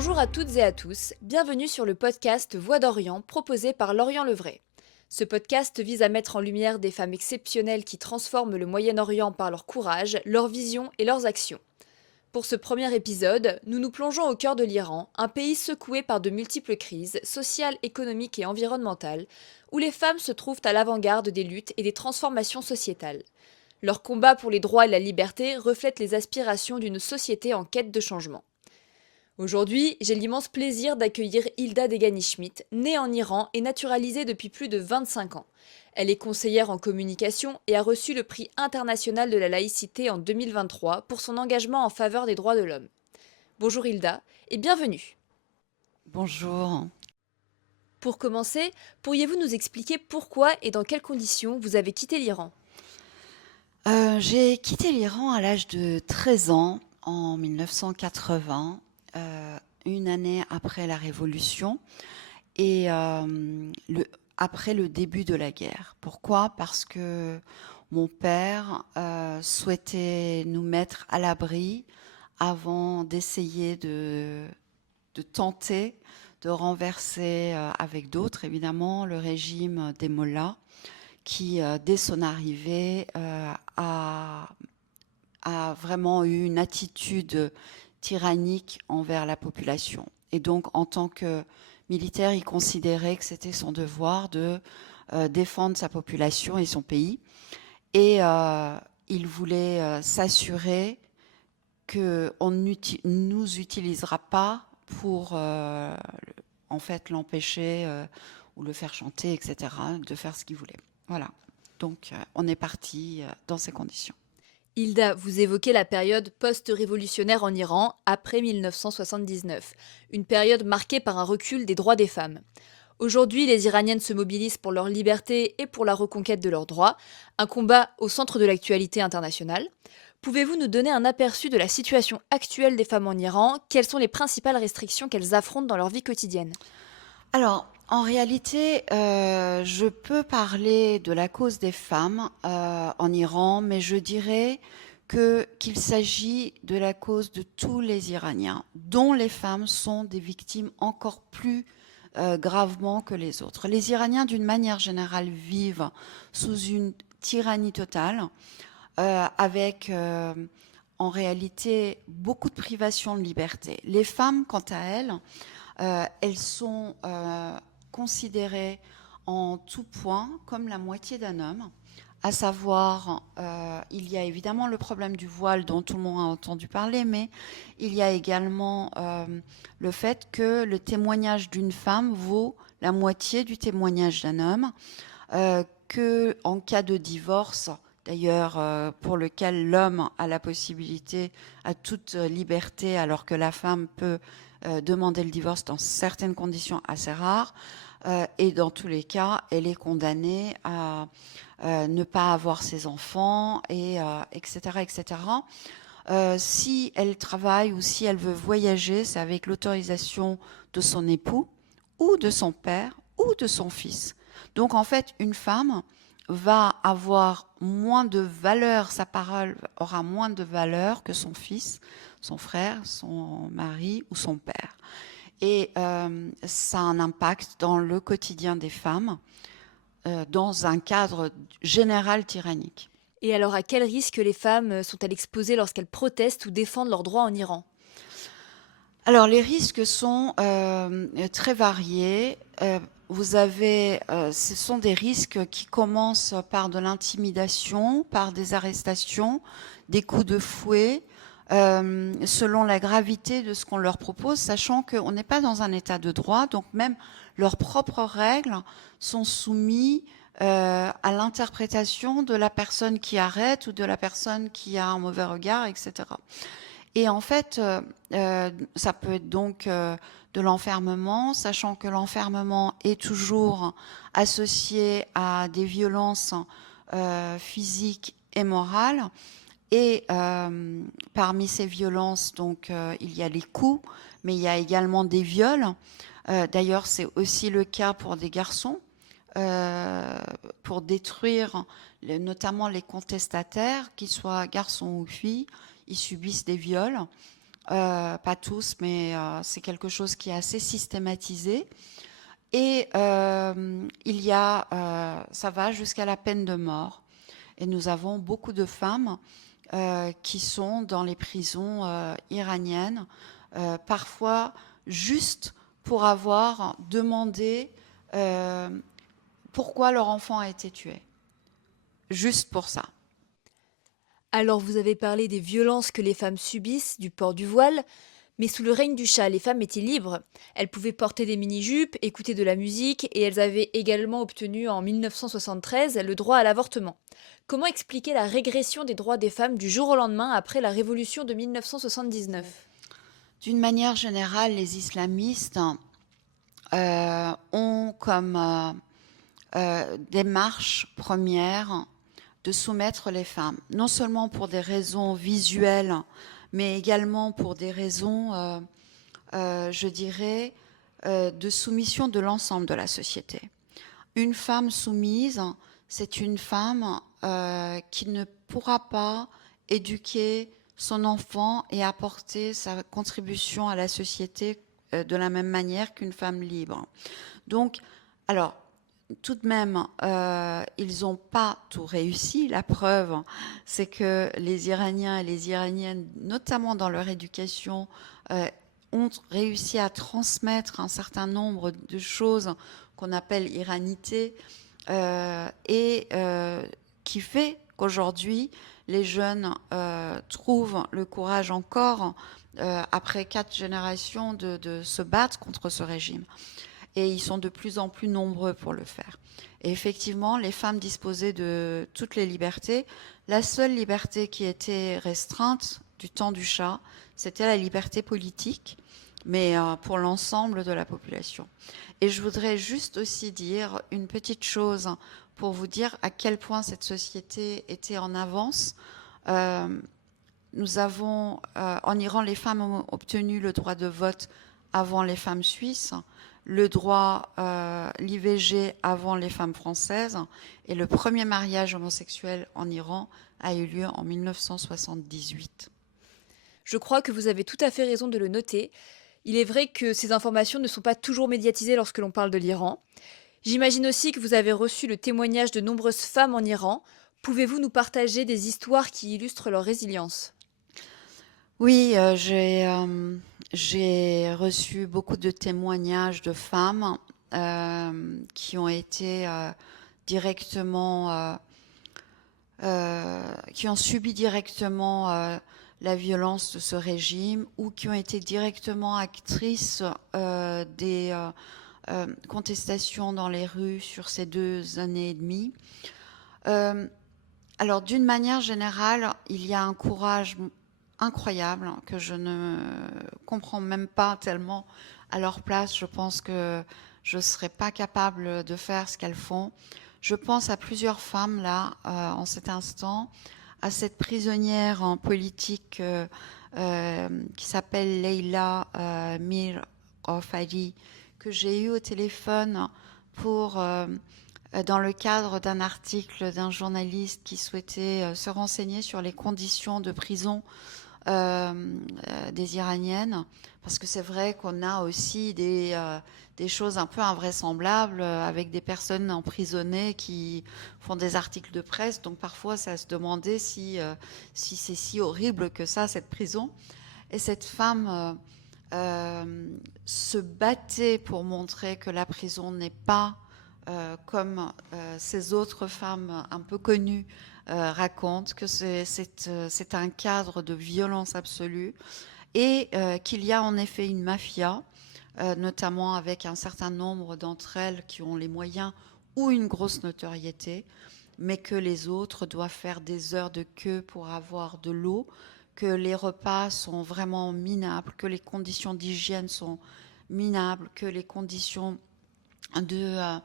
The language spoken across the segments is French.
Bonjour à toutes et à tous, bienvenue sur le podcast Voix d'Orient proposé par Lorient Levray. Ce podcast vise à mettre en lumière des femmes exceptionnelles qui transforment le Moyen-Orient par leur courage, leur vision et leurs actions. Pour ce premier épisode, nous nous plongeons au cœur de l'Iran, un pays secoué par de multiples crises sociales, économiques et environnementales, où les femmes se trouvent à l'avant-garde des luttes et des transformations sociétales. Leur combat pour les droits et la liberté reflète les aspirations d'une société en quête de changement. Aujourd'hui, j'ai l'immense plaisir d'accueillir Hilda Degani-Schmidt, née en Iran et naturalisée depuis plus de 25 ans. Elle est conseillère en communication et a reçu le prix international de la laïcité en 2023 pour son engagement en faveur des droits de l'homme. Bonjour Hilda et bienvenue. Bonjour. Pour commencer, pourriez-vous nous expliquer pourquoi et dans quelles conditions vous avez quitté l'Iran? J'ai quitté l'Iran à l'âge de 13 ans en 1980, une année après la Révolution et après le début de la guerre. Pourquoi? Parce que mon père souhaitait nous mettre à l'abri avant d'essayer de tenter de renverser, avec d'autres évidemment, le régime des mollahs qui, dès son arrivée, a vraiment eu une attitude tyrannique envers la population. Et donc, en tant que militaire, il considérait que c'était son devoir de défendre sa population et son pays. Et il voulait s'assurer qu'on ne nous utilisera pas pour en fait l'empêcher ou le faire chanter, etc., de faire ce qu'il voulait. Voilà. Donc, on est parti dans ces conditions. Hilda, vous évoquez la période post-révolutionnaire en Iran, après 1979, une période marquée par un recul des droits des femmes. Aujourd'hui, les Iraniennes se mobilisent pour leur liberté et pour la reconquête de leurs droits, un combat au centre de l'actualité internationale. Pouvez-vous nous donner un aperçu de la situation actuelle des femmes en Iran? Quelles sont les principales restrictions qu'elles affrontent dans leur vie quotidienne? Alors, en réalité, je peux parler de la cause des femmes en Iran, mais je dirais qu'il s'agit de la cause de tous les Iraniens, dont les femmes sont des victimes encore plus gravement que les autres. Les Iraniens, d'une manière générale, vivent sous une tyrannie totale, avec en réalité beaucoup de privations de liberté. Les femmes, quant à elles, elles sont considérées en tout point comme la moitié d'un homme, à savoir, il y a évidemment le problème du voile dont tout le monde a entendu parler, mais il y a également le fait que le témoignage d'une femme vaut la moitié du témoignage d'un homme, que en cas de divorce, d'ailleurs, pour lequel l'homme a la possibilité à toute liberté, alors que la femme peut demander le divorce dans certaines conditions assez rares, et dans tous les cas, elle est condamnée à ne pas avoir ses enfants, et etc., etc. Si elle travaille ou si elle veut voyager, c'est avec l'autorisation de son époux ou de son père ou de son fils. Donc en fait, une femme va avoir moins de valeur, sa parole aura moins de valeur que son fils, son frère, son mari ou son père. Et ça a un impact dans le quotidien des femmes, dans un cadre général tyrannique. Et alors, à quel risque les femmes sont-elles exposées lorsqu'elles protestent ou défendent leurs droits en Iran? Alors les risques sont très variés. Vous avez, ce sont des risques qui commencent par de l'intimidation, par des arrestations, des coups de fouet, selon la gravité de ce qu'on leur propose, sachant qu'on n'est pas dans un état de droit, donc même leurs propres règles sont soumises à l'interprétation de la personne qui arrête ou de la personne qui a un mauvais regard, etc. Et en fait, ça peut être donc de l'enfermement, sachant que l'enfermement est toujours associé à des violences physiques et morales. Et parmi ces violences, donc, il y a les coups, mais il y a également des viols. D'ailleurs, c'est aussi le cas pour des garçons, pour détruire notamment les contestataires, qu'ils soient garçons ou filles, ils subissent des viols. pas tous, mais c'est quelque chose qui est assez systématisé. Et ça va jusqu'à la peine de mort. Et nous avons beaucoup de femmes qui sont dans les prisons iraniennes, parfois juste pour avoir demandé euh, pourquoi leur enfant a été tué. Juste pour ça. Alors vous avez parlé des violences que les femmes subissent, du port du voile, mais sous le règne du Shah, les femmes étaient libres. Elles pouvaient porter des mini-jupes, écouter de la musique, et elles avaient également obtenu en 1973 le droit à l'avortement. Comment expliquer la régression des droits des femmes du jour au lendemain après la révolution de 1979? D'une manière générale, les islamistes ont comme démarche première de soumettre les femmes, non seulement pour des raisons visuelles, mais également pour des raisons, je dirais, de soumission de l'ensemble de la société. Une femme soumise, c'est une femme qui ne pourra pas éduquer son enfant et apporter sa contribution à la société de la même manière qu'une femme libre. Donc, alors, tout de même, ils n'ont pas tout réussi. La preuve, c'est que les Iraniens et les Iraniennes, notamment dans leur éducation, ont réussi à transmettre un certain nombre de choses qu'on appelle iranité, et qui fait qu'aujourd'hui, les jeunes trouvent le courage encore, après 4 générations, de se battre contre ce régime. Et ils sont de plus en plus nombreux pour le faire. Et effectivement, les femmes disposaient de toutes les libertés. La seule liberté qui était restreinte du temps du Shah, c'était la liberté politique, mais pour l'ensemble de la population. Et je voudrais juste aussi dire une petite chose pour vous dire à quel point cette société était en avance. Nous avons, en Iran, les femmes ont obtenu le droit de vote avant les femmes suisses, le droit, l'IVG avant les femmes françaises, et le premier mariage homosexuel en Iran a eu lieu en 1978. Je crois que vous avez tout à fait raison de le noter. Il est vrai que ces informations ne sont pas toujours médiatisées lorsque l'on parle de l'Iran. J'imagine aussi que vous avez reçu le témoignage de nombreuses femmes en Iran. Pouvez-vous nous partager des histoires qui illustrent leur résilience? Oui, j'ai reçu beaucoup de témoignages de femmes qui ont été directement, qui ont subi directement la violence de ce régime ou qui ont été directement actrices des contestations dans les rues sur ces 2 années et demie. Alors, d'une manière générale, il y a un courage incroyable que je ne comprends même pas tellement à leur place. Je pense que je ne serais pas capable de faire ce qu'elles font. Je pense à plusieurs femmes là, en cet instant, à cette prisonnière en politique qui s'appelle Leila Mir Ofari, que j'ai eue au téléphone pour dans le cadre d'un article d'un journaliste qui souhaitait se renseigner sur les conditions de prison des Iraniennes, parce que c'est vrai qu'on a aussi des choses un peu invraisemblables avec des personnes emprisonnées qui font des articles de presse, donc parfois ça se demandait si c'est si horrible que ça, cette prison. Et cette femme se battait pour montrer que la prison n'est pas comme ces autres femmes un peu connues racontent, que c'est un cadre de violence absolue et qu'il y a en effet une mafia, notamment avec un certain nombre d'entre elles qui ont les moyens ou une grosse notoriété, mais que les autres doivent faire des heures de queue pour avoir de l'eau, que les repas sont vraiment minables, que les conditions d'hygiène sont minables, que les conditions de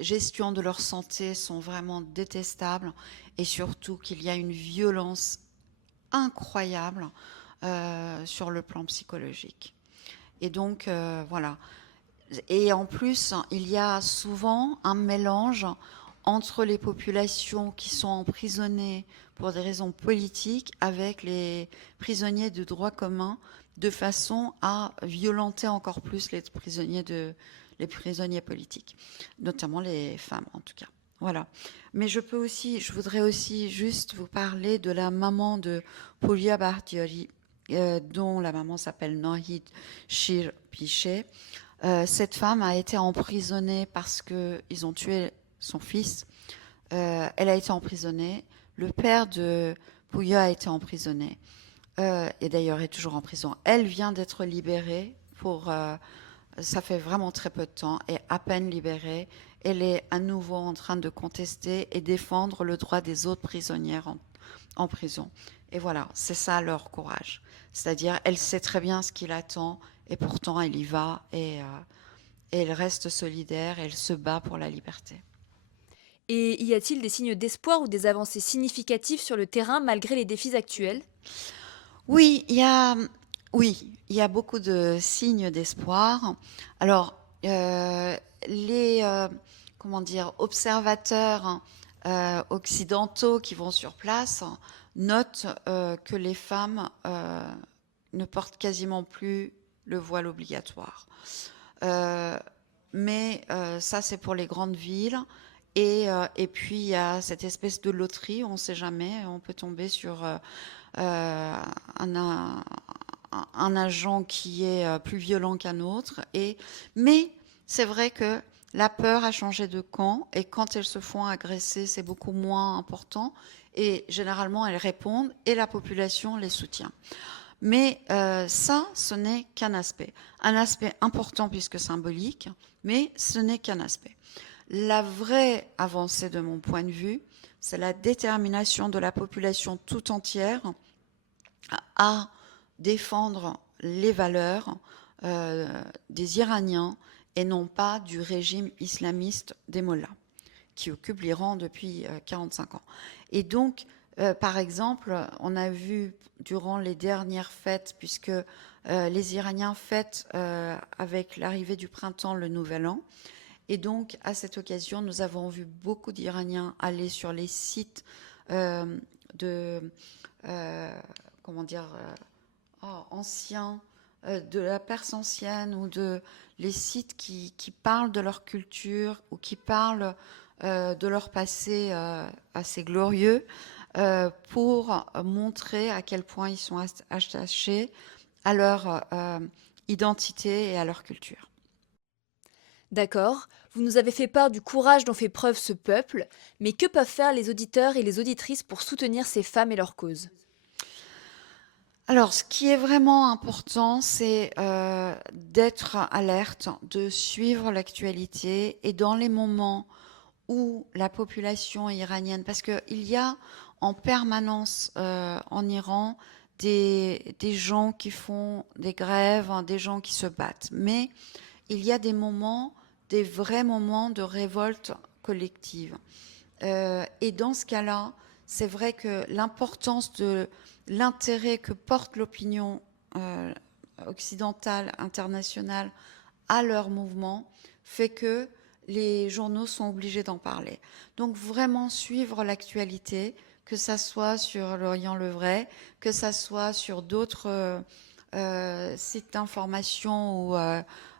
gestion de leur santé sont vraiment détestables et surtout qu'il y a une violence incroyable sur le plan psychologique. Et donc, voilà. Et en plus, il y a souvent un mélange entre les populations qui sont emprisonnées pour des raisons politiques avec les prisonniers de droit commun, de façon à violenter encore plus les prisonniers politiques, notamment les femmes en tout cas. Voilà. Mais je voudrais aussi juste vous parler de la maman de Poulia Bahtiari, dont la maman s'appelle Nahid Shir Piché. Cette femme a été emprisonnée parce qu'ils ont tué son fils. Elle a été emprisonnée. Le père de Pouya a été emprisonné. Et d'ailleurs est toujours en prison. Elle vient d'être libérée ça fait vraiment très peu de temps, et à peine libérée. Elle est à nouveau en train de contester et défendre le droit des autres prisonnières en prison. Et voilà, c'est ça leur courage. C'est-à-dire, elle sait très bien ce qui l'attend, et pourtant elle y va, et elle reste solidaire, et elle se bat pour la liberté. Et y a-t-il des signes d'espoir ou des avancées significatives sur le terrain malgré les défis actuels? Oui, il y a beaucoup de signes d'espoir. Alors, les comment dire, observateurs occidentaux qui vont sur place notent que les femmes ne portent quasiment plus le voile obligatoire. Mais ça, c'est pour les grandes villes. Et puis, il y a cette espèce de loterie, on ne sait jamais, on peut tomber sur un agent qui est plus violent qu'un autre. Mais c'est vrai que la peur a changé de camp, et quand elles se font agresser, c'est beaucoup moins important. Et généralement, elles répondent et la population les soutient. Mais ça, ce n'est qu'un aspect. Un aspect important puisque symbolique, mais ce n'est qu'un aspect. La vraie avancée de mon point de vue, c'est la détermination de la population tout entière à défendre les valeurs des Iraniens et non pas du régime islamiste des mollahs qui occupe l'Iran depuis 45 ans. Et donc, par exemple, on a vu durant les dernières fêtes, puisque les Iraniens fêtent avec l'arrivée du printemps le Nouvel An, et donc à cette occasion, nous avons vu beaucoup d'Iraniens aller sur les sites de anciens, de la Perse ancienne, ou les sites qui parlent de leur culture ou qui parlent de leur passé assez glorieux, pour montrer à quel point ils sont attachés à leur identité et à leur culture. D'accord, vous nous avez fait part du courage dont fait preuve ce peuple, mais que peuvent faire les auditeurs et les auditrices pour soutenir ces femmes et leur cause? Alors, ce qui est vraiment important, c'est d'être alerte, de suivre l'actualité, et dans les moments où la population iranienne, parce qu'il y a en permanence en Iran des gens qui font des grèves, hein, des gens qui se battent, mais il y a des vrais moments de révolte collective. Et dans ce cas-là, c'est vrai que l'importance de l'intérêt que porte l'opinion occidentale, internationale à leur mouvement fait que les journaux sont obligés d'en parler. Donc vraiment suivre l'actualité, que ça soit sur l'Orient le Vrai, que ça soit sur d'autres sites d'information ou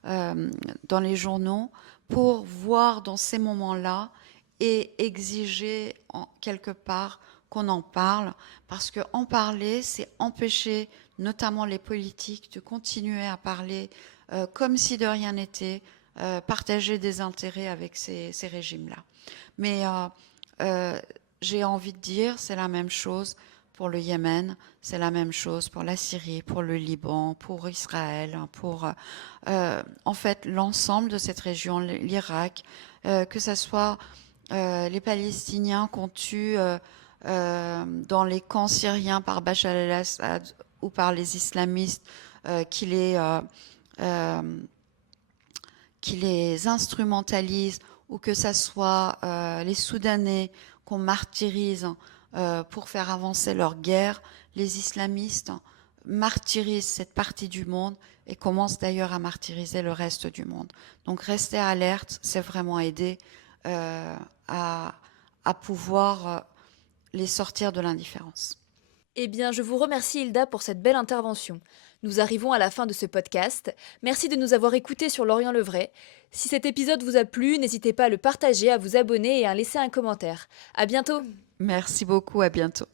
dans les journaux, pour voir dans ces moments-là et exiger quelque part qu'on en parle, parce que en parler, c'est empêcher notamment les politiques de continuer à parler comme si de rien n'était, partager des intérêts avec ces régimes-là. Mais j'ai envie de dire, c'est la même chose pour le Yémen, c'est la même chose pour la Syrie, pour le Liban, pour Israël, pour en fait l'ensemble de cette région, l'Irak, que ce soit les Palestiniens qu'on tue dans les camps syriens par Bachar el-Assad ou par les islamistes qui les instrumentalisent, ou que ce soit les Soudanais qu'on martyrise pour faire avancer leur guerre. Les islamistes martyrisent cette partie du monde et commencent d'ailleurs à martyriser le reste du monde. Donc rester alerte, c'est vraiment aider à à pouvoir les sortir de l'indifférence. Eh bien, je vous remercie Hilda pour cette belle intervention. Nous arrivons à la fin de ce podcast. Merci de nous avoir écoutés sur Lorient le Vrai. Si cet épisode vous a plu, n'hésitez pas à le partager, à vous abonner et à laisser un commentaire. À bientôt! Merci beaucoup, à bientôt.